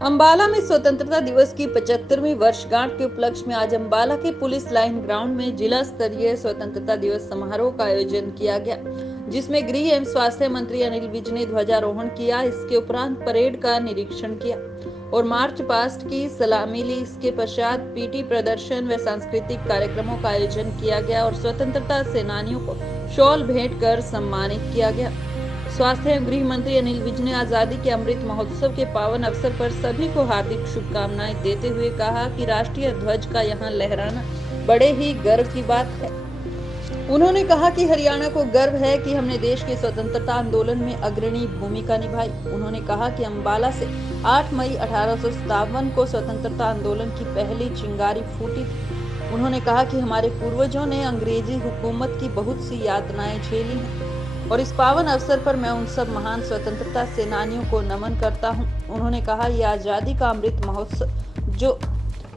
अंबाला में स्वतंत्रता दिवस की 75वीं वर्षगांठ के उपलक्ष्य में आज अंबाला के पुलिस लाइन ग्राउंड में जिला स्तरीय स्वतंत्रता दिवस समारोह का आयोजन किया गया, जिसमें गृह एवं स्वास्थ्य मंत्री अनिल विज ने ध्वजारोहण किया। इसके उपरांत परेड का निरीक्षण किया और मार्च पास्ट की सलामी ली। इसके पश्चात पीटी प्रदर्शन व सांस्कृतिक कार्यक्रमों का आयोजन किया गया और स्वतंत्रता सेनानियों को शॉल भेंट कर सम्मानित किया गया। स्वास्थ्य एवं गृह मंत्री अनिल विज ने आजादी के अमृत महोत्सव के पावन अवसर पर सभी को हार्दिक शुभकामनाएं देते हुए कहा कि राष्ट्रीय ध्वज का यहां लहराना बड़े ही गर्व की बात है। उन्होंने कहा कि हरियाणा को गर्व है कि हमने देश के स्वतंत्रता आंदोलन में अग्रणी भूमिका निभाई। उन्होंने कहा कि अंबाला से 8 मई 1857 को स्वतंत्रता आंदोलन की पहली चिंगारी फूटी थी। उन्होंने कहा कि हमारे पूर्वजों ने अंग्रेजी हुकूमत की बहुत सी यातनाएं झेली हैं और इस पावन अवसर पर मैं उन सब महान स्वतंत्रता सेनानियों को नमन करता हूं। उन्होंने कहा यह आजादी का अमृत महोत्सव जो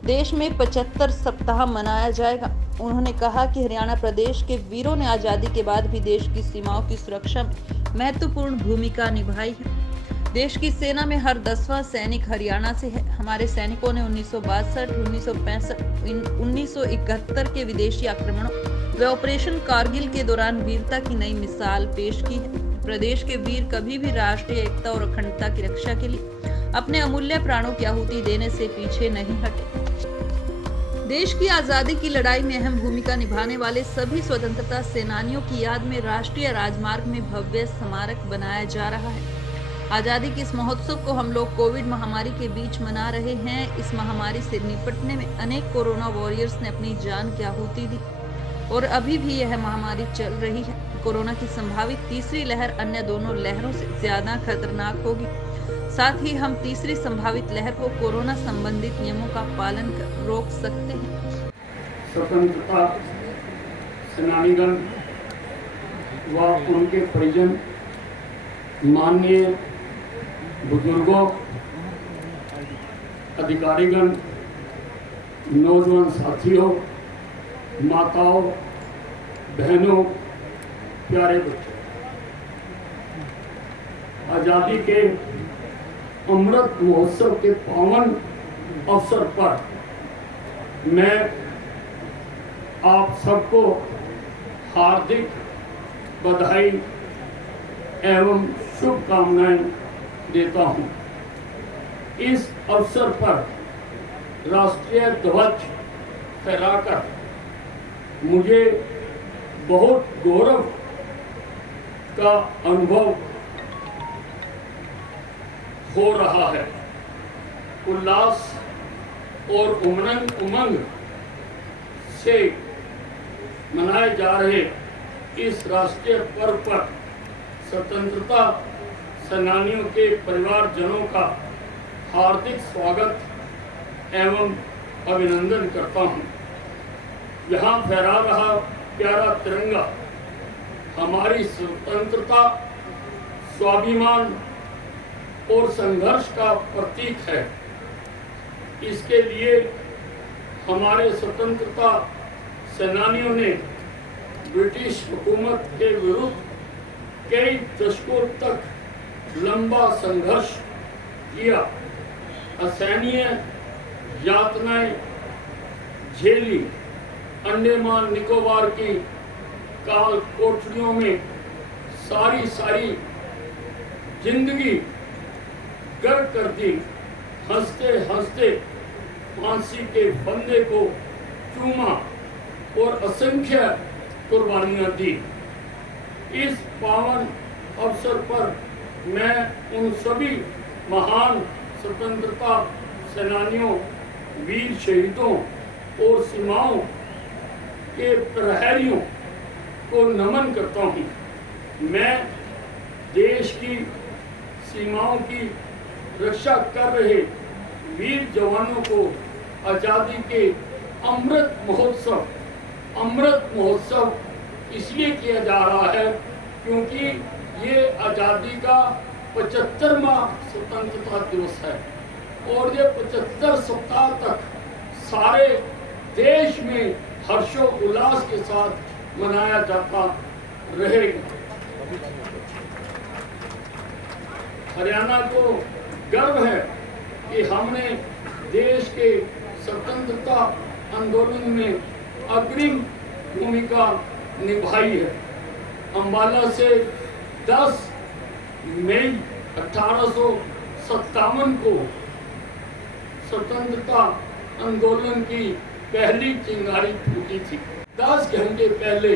देश में 75 सप्ताह मनाया जाएगा। उन्होंने कहा कि हरियाणा प्रदेश के वीरों ने आजादी के बाद भी देश की सीमाओं की सुरक्षा में महत्वपूर्ण भूमिका निभाई है। देश की सेना में हर 10वां सैनिक हरियाणा से है। हमारे सैनिकों ने 1962, 1965, 1971 के विदेशी आक्रमणों व ऑपरेशन कारगिल के दौरान वीरता की नई मिसाल पेश की है। प्रदेश के वीर कभी भी राष्ट्रीय एकता और अखंडता की रक्षा के लिए अपने अमूल्य प्राणों की आहुति देने से पीछे नहीं हटे। देश की आजादी की लड़ाई में अहम भूमिका निभाने वाले सभी स्वतंत्रता सेनानियों की याद में राष्ट्रीय राजमार्ग में भव्य स्मारक बनाया जा रहा है। आजादी के इस महोत्सव को हम लोग कोविड महामारी के बीच मना रहे हैं। इस महामारी से निपटने में अनेक कोरोना वॉरियर्स ने अपनी जान की आहुति दी और अभी भी यह महामारी चल रही है। कोरोना की संभावित तीसरी लहर अन्य दोनों लहरों से ज्यादा खतरनाक होगी। साथ ही हम तीसरी संभावित लहर को कोरोना संबंधित नियमों का पालन कर रोक सकते हैं। स्वतंत्रता सेनानीगण व उनके परिजन, माननीय बुजुर्गों, अधिकारीगण, नौजवान साथियों, माताओं, बहनों, प्यारे बच्चों, आजादी के अमृत महोत्सव के पावन अवसर पर मैं आप सबको हार्दिक बधाई एवं शुभकामनाएं देता हूं। इस अवसर पर राष्ट्रीय ध्वज फहराकर मुझे बहुत गौरव का अनुभव हो रहा है। उल्लास और उमंग से मनाए जा रहे इस राष्ट्रीय पर्व पर स्वतंत्रता सेनानियों के परिवारजनों का हार्दिक स्वागत एवं अभिनंदन करता हूं। यहाँ फहरा रहा प्यारा तिरंगा हमारी स्वतंत्रता, स्वाभिमान और संघर्ष का प्रतीक है। इसके लिए हमारे स्वतंत्रता सेनानियों ने ब्रिटिश हुकूमत के विरुद्ध कई दशकों तक लंबा संघर्ष किया, असहनीय यातनाएं झेली, अंडमान निकोबार की काल कोठरियों में सारी जिंदगी गर्क कर दी, हंसते हंसते फांसी के फंदे को चूमा और असंख्य कुर्बानियां दी। इस पावन अवसर पर मैं उन सभी महान स्वतंत्रता सेनानियों, वीर शहीदों और सीमाओं के प्रहरियों को नमन करता हूँ। मैं देश की सीमाओं की रक्षा कर रहे वीर जवानों को आजादी के अमृत महोत्सव इसलिए किया जा रहा है क्योंकि ये आजादी का 75वां स्वतंत्रता दिवस है और ये 75 सप्ताह तक सारे देश में हर्षोल्लास के साथ मनाया जाता रहेगा। हरियाणा को गर्व है कि हमने देश के स्वतंत्रता आंदोलन में अग्रिम भूमिका निभाई है। अम्बाला से 10 मई 1857 को स्वतंत्रता आंदोलन की पहली चिंगारी फूटी थी। 10 घंटे पहले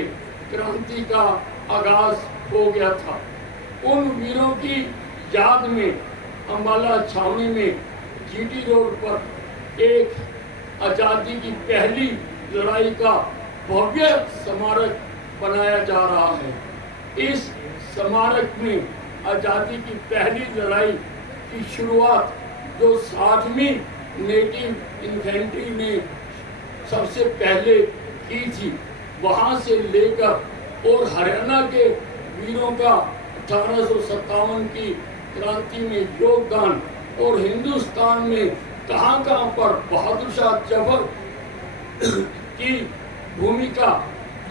क्रांति का आगाज हो गया था। उन वीरों की याद में अम्बाला छावनी में जीटी रोड पर एक आज़ादी की पहली लड़ाई का भव्य स्मारक बनाया जा रहा है। इस स्मारक में आज़ादी की पहली लड़ाई की शुरुआत जो 60वीं नेटिव इन्फेंट्री ने सबसे पहले की थी, वहां से लेकर और हरियाणा के वीरों का 1857 की क्रांति में योगदान और हिंदुस्तान में कहां पर बहादुर शाह जफर की भूमिका,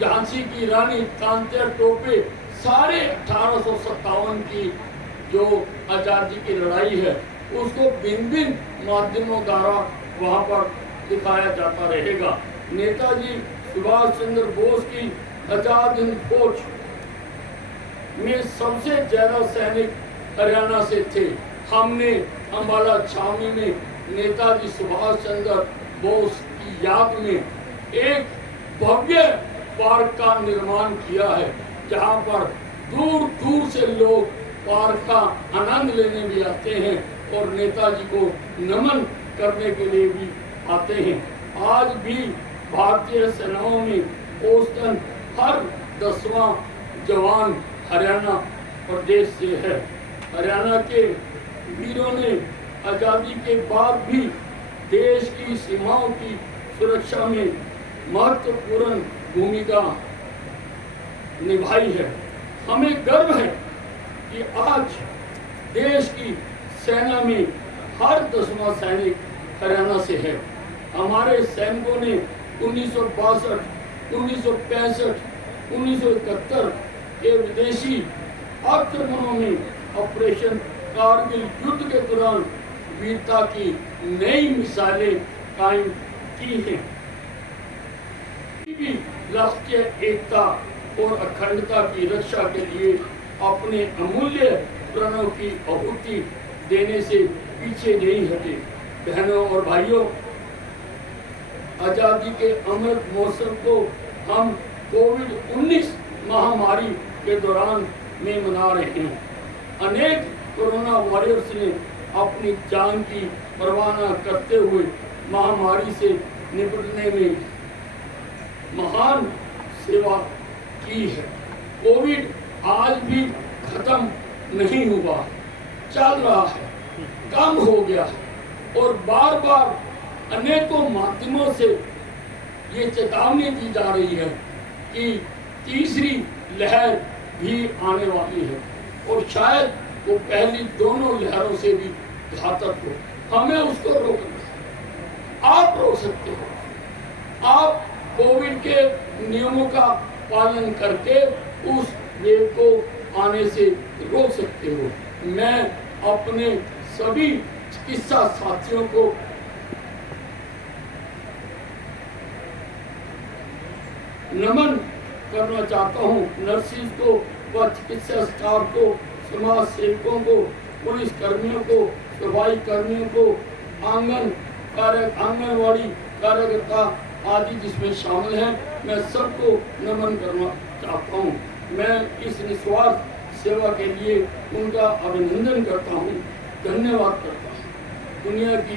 झांसी की रानी, तांत्या टोपे, सारे 1857 की जो आज़ादी की लड़ाई है उसको भिन्न भिन्न माध्यमों द्वारा वहाँ पर दिखाया जाता रहेगा। नेताजी सुभाष चंद्र बोस की आजाद हिंद फौज में सबसे ज्यादा सैनिक हरियाणा से थे। हमने अम्बाला छावनी में नेताजी सुभाष चंद्र बोस की याद में एक भव्य पार्क का निर्माण किया है, जहाँ पर दूर दूर से लोग पार्क का आनंद लेने भी आते हैं और नेताजी को नमन करने के लिए भी आते हैं। आज भी भारतीय सेनाओं में औसतन हर 10वां जवान हरियाणा प्रदेश से है। हरियाणा के वीरों ने आज़ादी के बाद भी देश की सीमाओं की सुरक्षा में महत्वपूर्ण भूमिका निभाई है। हमें गर्व है कि आज देश की सेना में हर 10वां सैनिक हरियाणा से है। हमारे सैनिकों ने 1962, 1965, 1971 के विदेशी आक्रमणों में ऑपरेशन कारगिल युद्ध के दौरान वीरता की नई मिसालें कायम की हैं। राष्ट्रीय एकता और अखंडता की रक्षा के लिए अपने अमूल्य प्राणों की आहुति देने से पीछे नहीं हटे। बहनों और भाइयों, आजादी के अमृत महोत्सव को हम कोविड-19 महामारी के दौरान में मना रहे हैं। अनेक कोरोना वॉरियर्स ने अपनी जान की परवाह न करते हुए महामारी से निपटने में महान सेवा की है। कोविड आज भी खत्म नहीं हुआ, चल रहा है, कम हो गया है और बार बार अनेकों माध्यमों से ये चेतावनी दी जा रही है कि तीसरी लहर भी आने वाली है और शायद वो पहली दोनों लहरों से भी घातक हो। हमें उसको रोकना है। आप रोक सकते हो। आप कोविड के नियमों का पालन करके उस वेव को आने से रोक सकते हो। मैं अपने सभी चिकित्सा साथियों को नमन करना चाहता हूँ, नर्सिस को व चिकित्सा स्टाफ को, समाज सेवकों को, पुलिस कर्मियों को, सफाई कर्मियों को, आंगनवाड़ी कार्यकर्ता आदि जिसमें शामिल हैं, मैं सबको नमन करना चाहता हूँ। मैं इस निस्वार्थ सेवा के लिए उनका अभिनंदन करता हूँ, धन्यवाद करता हूँ। दुनिया की